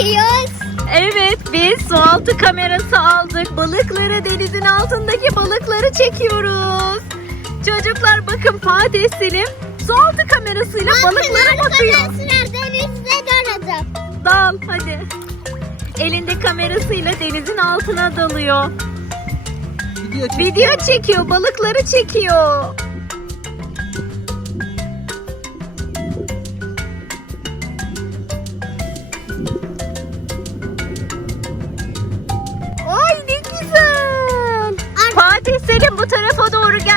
çekiyoruz. Evet biz sualtı kamerası aldık. Balıkları denizin altındaki balıkları çekiyoruz. Çocuklar bakın Fatih Selim sualtı kamerasıyla balıklara bakıyor. Denizde göreceğim. Dal hadi. Elinde kamerasıyla denizin altına dalıyor. Video çekiyor, balıkları çekiyor.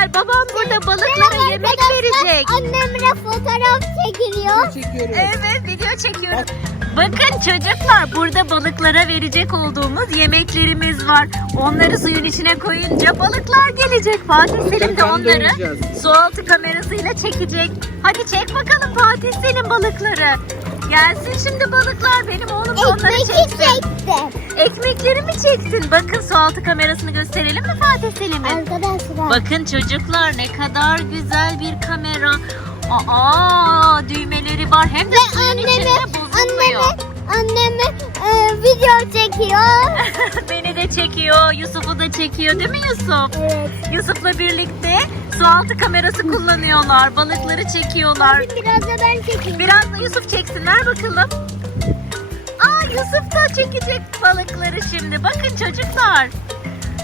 Gel. Babam burada balıklara yemek verecek. Annemle fotoğraf çekiliyor. Video çekiyoruz. Evet video çekiyoruz. Bakın çocuklar burada balıklara verecek olduğumuz yemeklerimiz var. Onları suyun içine koyunca balıklar gelecek. Fatih Selim de onları sualtı kamerasıyla çekecek. Hadi çek bakalım Fatih Selim balıkları. Gelsin şimdi balıklar. Benim oğlum da onları çeksin. çektim. Ekmekleri mi çektin? Bakın sualtı kamerasını gösterelim mi Fatih Selim'e? Arkadaşlar. Bakın çocuklar ne kadar güzel bir kamera. Aa düğmeleri var hem de Ve suyun içinde bozulmuyor. anneme, anneme e, video çekiyor. Beni de çekiyor, Yusuf'u da çekiyor değil mi Yusuf? Evet. Yusuf'la birlikte sualtı kamerası kullanıyorlar, balıkları çekiyorlar. Biraz da ben çekeyim. Biraz da Yusuf çeksin, ver bakalım. Yusuf da çekecek balıkları şimdi. Bakın çocuklar.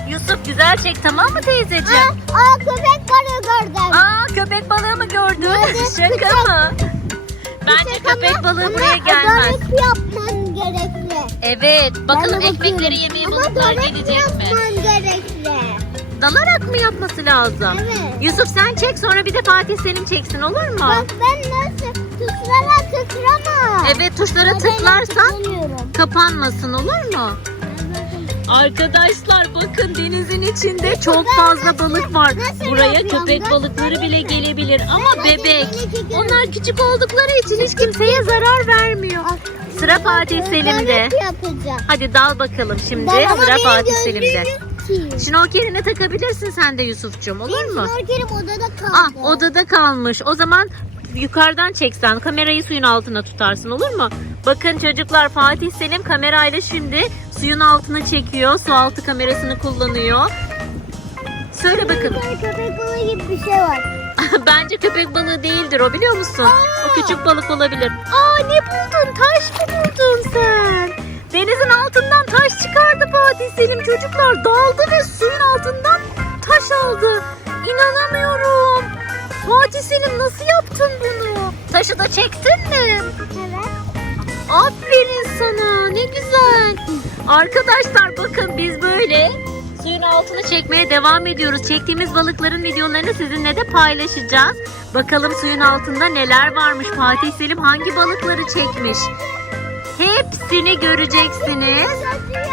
Yusuf güzel çek tamam mı teyzeciğim? Aa, aa köpek balığı gördüm. Aa köpek balığı mı gördün? Evet, Şaka güzel. mı? Bence ama- köpek balığı ama buraya gelmez. adalet yapman gerekli. Evet, bakalım ekmekleri yemeye Ama adalet gelecek mi? yapman gerekli. Dalarak mı yapması lazım? Evet. Yusuf sen çek sonra bir de Fatih Selim çeksin olur mu? Bak ben nasıl tuşlara tıklama. Evet tuşlara Ben tıklarsan kapanmasın olur mu? Arkadaşlar bakın denizin içinde çok fazla nasıl- balık var. Buraya köpek balıkları bile mi? gelebilir ama Ben bebek. Onlar küçük oldukları için hiç kimseye zarar vermiyor. Sıra Fatih Selim'de. Hadi dal bakalım şimdi ama sıra Fatih Selim'de. Ki. Şnorkelini takabilirsin sen de Yusuf'cum olur Benim mu? snorkelim odada kaldı. Ah odada kalmış. O zaman yukarıdan çeksen kamerayı suyun altına tutarsın olur mu? Bakın çocuklar Fatih Selim kamerayla şimdi suyun altına çekiyor. Su altı kamerasını kullanıyor. Söyle bakın. Burada köpek balığı gibi bir şey var. Bence köpek balığı değildir o biliyor musun? O küçük balık olabilir. Aa ne buldun? Taş mı buldun? Denizin altından taş çıkardı Fatih Selim. Çocuklar daldı ve suyun altından taş aldı. İnanamıyorum. Fatih Selim nasıl yaptın bunu? Taşı da çektin mi? Evet. Aferin sana ne güzel. Arkadaşlar bakın biz böyle suyun altını çekmeye devam ediyoruz. Çektiğimiz balıkların videolarını sizinle de paylaşacağız. Bakalım suyun altında neler varmış. Fatih Selim hangi balıkları çekmiş? Hepsini göreceksiniz.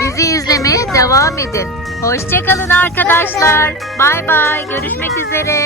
Bizi izlemeye devam edin. Hoşçakalın arkadaşlar. Bay bay. Görüşmek üzere.